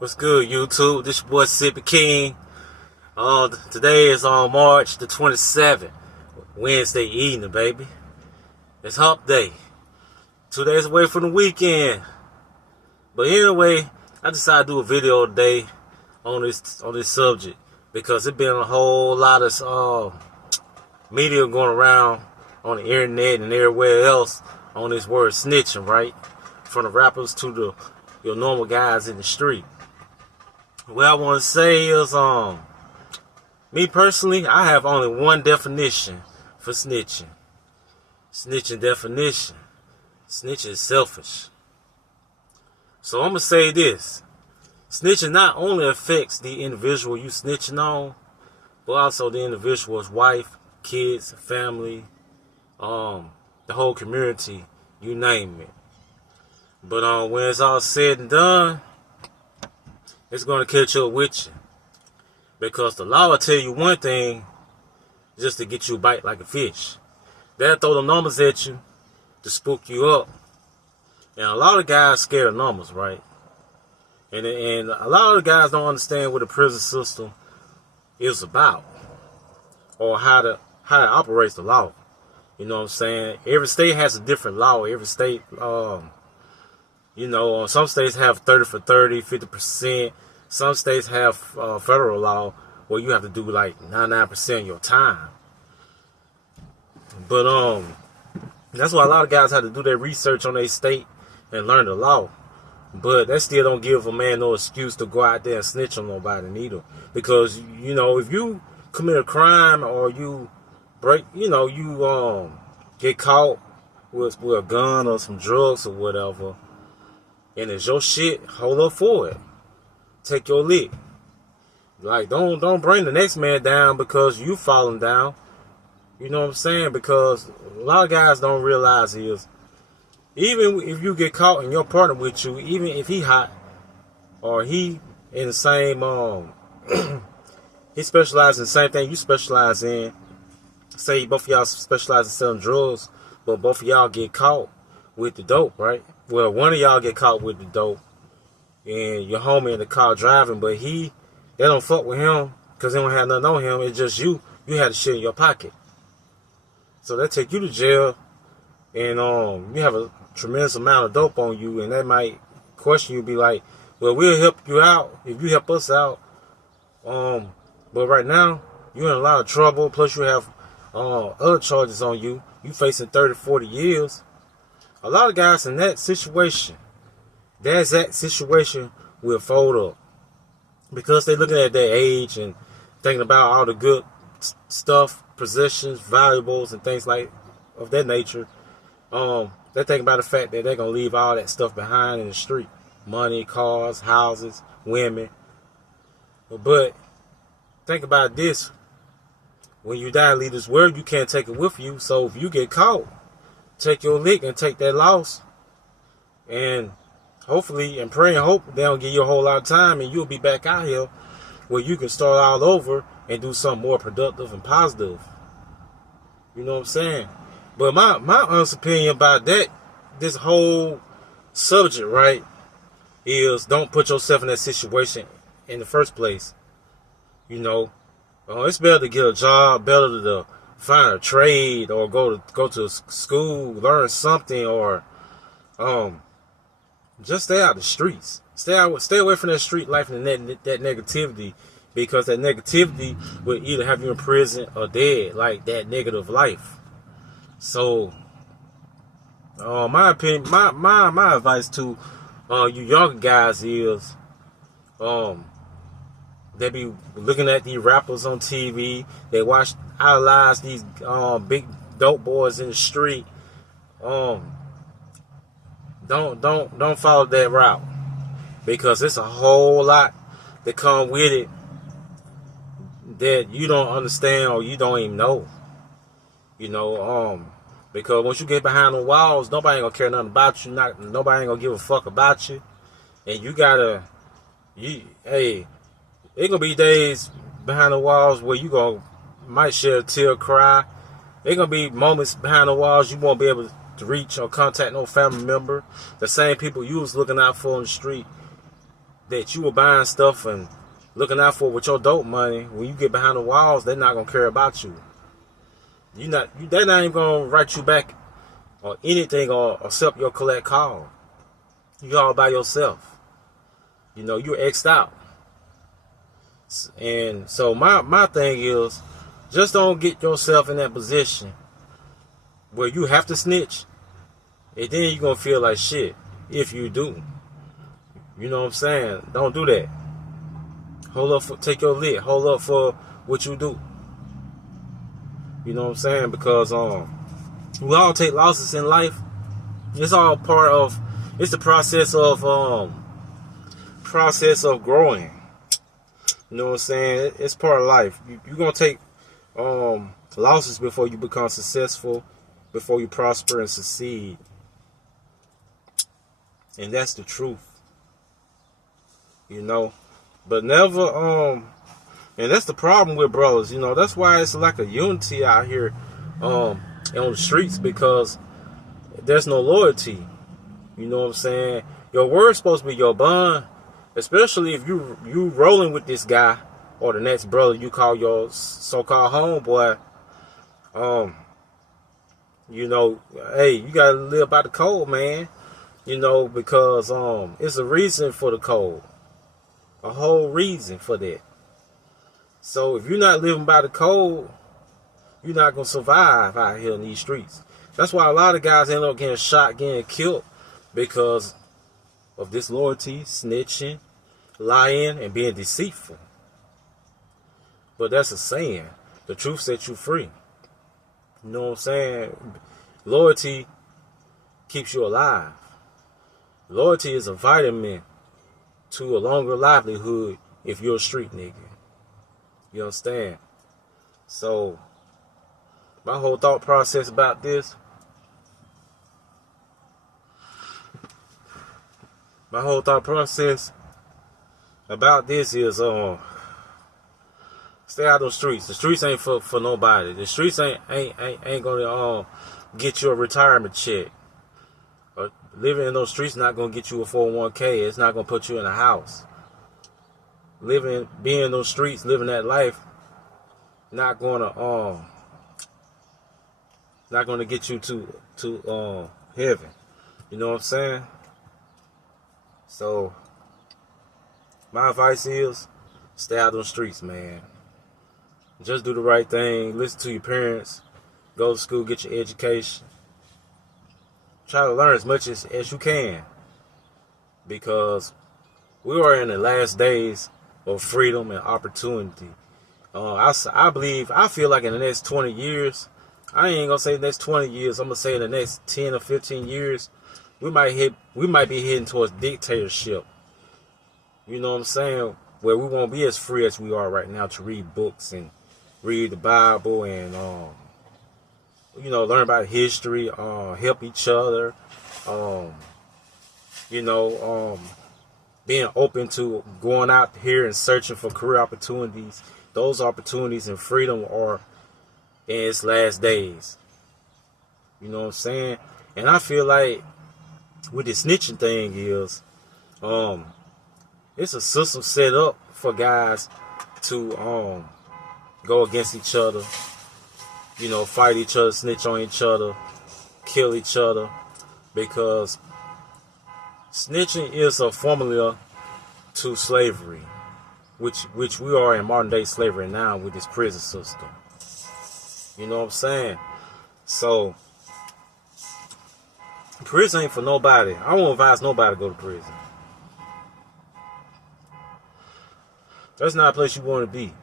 What's good, YouTube? This your boy Sippy King. Today is on March the 27th, Wednesday evening, baby. It's Hump Day. 2 days away from the weekend. But anyway, I decided to do a video today on this subject because it's been a whole lot of media going around on the internet and everywhere else on this word snitching, right? From the rappers to your normal guys in the street. What I want to say is, me personally, I have only one definition for snitching. Snitching definition. Snitching is selfish. So I'm going to say this. Snitching not only affects the individual you snitching on, but also the individual's wife, kids, family, the whole community, you name it. But when it's all said and done, it's going to catch up with you. Because the law will tell you one thing just to get you bite like a fish. They'll throw the numbers at you to spook you up. And a lot of guys scared of numbers, right? And a lot of the guys don't understand what the prison system is about. Or how it operates the law. You know what I'm saying? Every state has a different law. Every state, some states have 30 for 30, 50%. Some states have federal law where you have to do like 99% of your time. But that's why a lot of guys have to do their research on their state and learn the law. But that still don't give a man no excuse to go out there and snitch on nobody neither. Because, if you commit a crime or you break, you get caught with a gun or some drugs or whatever, and it's your shit, hold up for it. Take your lick. Like, don't bring the next man down because you falling down. You know what I'm saying? Because a lot of guys don't realize is, even if you get caught and your partner with you, even if he hot or he in the same he specializes in the same thing you specialize in. Say both of y'all specialize in selling drugs, but both of y'all get caught with the dope, right? Well, one of y'all get caught with the dope, and your homie in the car driving, but they don't fuck with him because they don't have nothing on him. It's just you. You had the shit in your pocket. So they take you to jail, and you have a tremendous amount of dope on you, and they might question you, be like, well, we'll help you out if you help us out. But right now, you're in a lot of trouble, plus you have other charges on you. You facing 30, 40 years. A lot of guys in that situation, that situation will fold up. Because they're looking at their age and thinking about all the good stuff, possessions, valuables, and things like of that nature. They're thinking about the fact that they're going to leave all that stuff behind in the street. Money, cars, houses, women. But think about this. When you die and leave this world, you can't take it with you. So if you get caught, take your lick and take that loss. And hopefully, and pray and hope they don't give you a whole lot of time and you'll be back out here where you can start all over and do something more productive and positive. You know what I'm saying? But my honest opinion about this whole subject, right, is don't put yourself in that situation in the first place. It's better to get a job, better to find a trade or go to school, learn something, or just stay out of the streets. Stay away from that street life and that negativity, because that negativity will either have you in prison or dead, like that negative life. So, my opinion, my advice to you younger guys is, they be looking at these rappers on TV. They idolize these big dope boys in the street. Don't follow that route, because it's a whole lot that come with it that you don't understand or you don't even know. Because once you get behind the walls, nobody ain't gonna care nothing about you. Nobody ain't gonna give a fuck about you. And it gonna be days behind the walls where you might shed a tear, cry. It gonna be moments behind the walls you won't be able to reach or contact no family member. The same people you was looking out for on the street, that you were buying stuff and looking out for with your dope money, when you get behind the walls, they're not gonna care about you. They're not even gonna write you back or anything or accept your collect call. You all by yourself. You're X'd out. And so my thing is, just don't get yourself in that position where you have to snitch, and then you're gonna feel like shit if you do. You know what I'm saying? Don't do that. Take your lid. Hold up for what you do. You know what I'm saying? Because we all take losses in life. It's all it's the process of growing. You know what I'm saying? It's part of life. You're gonna take losses before you become successful, before you prosper and succeed. And that's the truth. But never and that's the problem with brothers. That's why it's like a unity out here on the streets, because there's no loyalty. You know what I'm saying? Your word's supposed to be your bond, especially if you rolling with this guy or the next brother you call your so-called homeboy. Hey, you gotta live by the code, man. Because it's a reason for the code. A whole reason for that. So if you're not living by the code, you're not gonna survive out here in these streets. That's why a lot of guys end up getting shot, getting killed, because of disloyalty, snitching, lying, and being deceitful. But that's a saying. The truth sets you free. You know what I'm saying? Loyalty keeps you alive. Loyalty is a vitamin to a longer livelihood if you're a street nigga. You understand? So, my whole thought process about this, is stay out of those streets. The streets ain't for nobody. The streets ain't gonna get you a retirement check. Living in those streets not gonna get you a 401k. It's not gonna put you in a house. Being in those streets, living that life, not gonna get you to heaven. You know what I'm saying? So my advice is, stay out of those streets, man. Just do the right thing. Listen to your parents. Go to school, get your education. Try to learn as much as you can, because we are in the last days of freedom and opportunity. I feel like in the next 20 years, I ain't gonna say the next 20 years, I'm gonna say in the next 10 or 15 years, we might be heading towards dictatorship. You know what I'm saying? Where we won't be as free as we are right now to read books and read the Bible and learn about history, help each other, being open to going out here and searching for career opportunities. Those opportunities and freedom are in its last days. You know what I'm saying? And I feel like with the snitching thing is, it's a system set up for guys to go against each other, fight each other, snitch on each other, kill each other, because snitching is a formula to slavery, which we are in modern day slavery now with this prison system. You know what I'm saying? So prison ain't for nobody. I won't advise nobody to go to prison. That's not a place you want to be.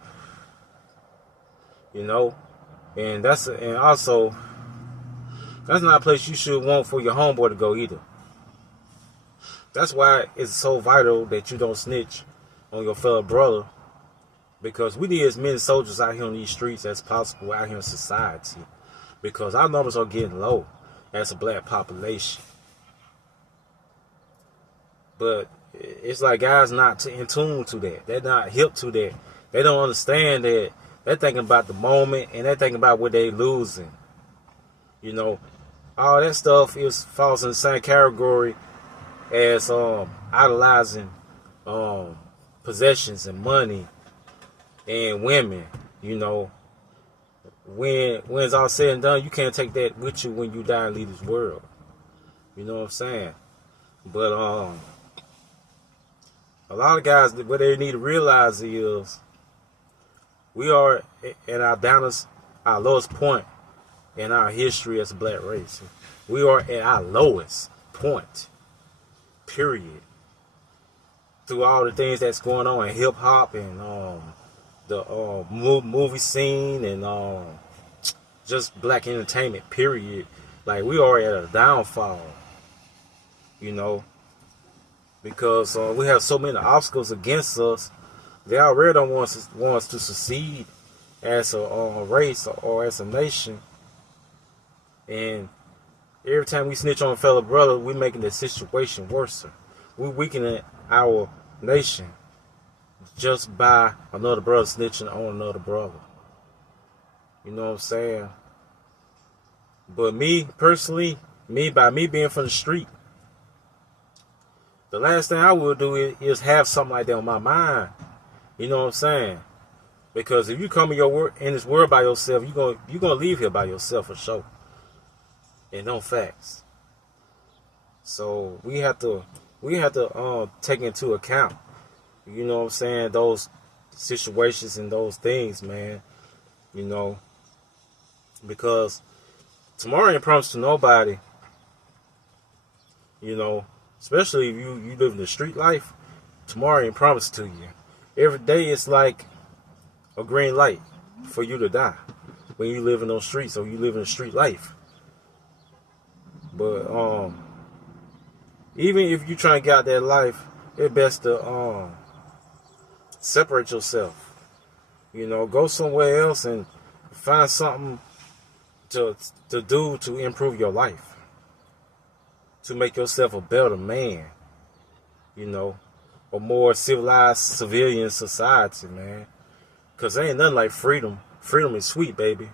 And also that's not a place you should want for your homeboy to go either. That's why it's so vital that you don't snitch on your fellow brother, because we need as many soldiers out here on these streets as possible out here in society, because our numbers are getting low as a black population. But it's like guys not in tune to that. They're not hip to that. They don't understand that. They're thinking about the moment, and they're thinking about what they losing. All that stuff falls in the same category as idolizing possessions and money and women. You know, when it's all said and done, you can't take that with you when you die and leave this world. You know what I'm saying? But a lot of guys, what they need to realize is we are at our lowest point in our history as a black race. We are at our lowest point, period. Through all the things that's going on in hip hop and the movie scene and just black entertainment, period. Like, we are at a downfall, you know, because we have so many obstacles against us. They already don't want us to succeed as a race or as a nation. And every time we snitch on a fellow brother, we're making the situation worse. We're weakening our nation just by another brother snitching on another brother. You know what I'm saying? But me, personally, by me being from the street, the last thing I would do is have something like that on my mind. You know what I'm saying? Because if you come in this world by yourself, you're gonna leave here by yourself for sure. And no facts. So we have to take into account, you know what I'm saying, those situations and those things, man. You know, because tomorrow ain't promised to nobody. You know, especially if you live in the street life, tomorrow ain't promised to you. Every day it's like a green light for you to die when you live in those streets or you live in a street life. But even if you try to get out that life, it's best to separate yourself. You know, go somewhere else and find something to do to improve your life, to make yourself a better man. You know, a more civilized civilian society, man. Because there ain't nothing like freedom. Freedom is sweet, baby.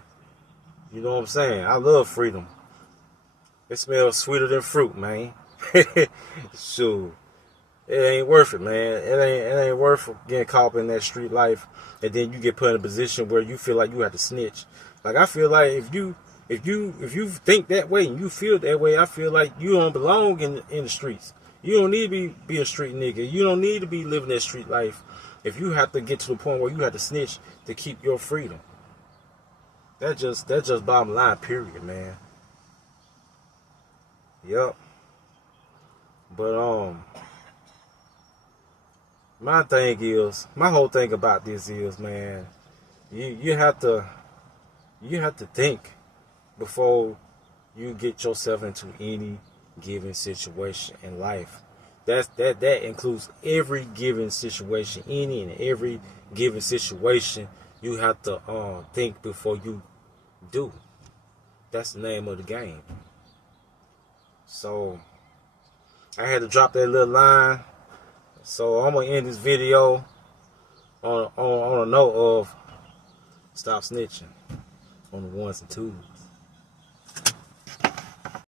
You know what I'm saying? I love freedom. It smells sweeter than fruit, man. Shoot. It ain't worth it, man. It ain't worth getting caught up in that street life, and then you get put in a position where you feel like you have to snitch. Like, I feel like if you think that way and you feel that way, I feel like you don't belong in the streets. You don't need to be a street nigga. You don't need to be living that street life if you have to get to the point where you have to snitch to keep your freedom. That's just bottom line, period, man. Yep. But my whole thing about this is, man, you have to think before you get yourself into any given situation in life. That includes every given situation, any and every given situation. You have to think before you do. That's the name of the game. So I had to drop that little line. So I'm gonna end this video on a note of stop snitching on the ones and twos.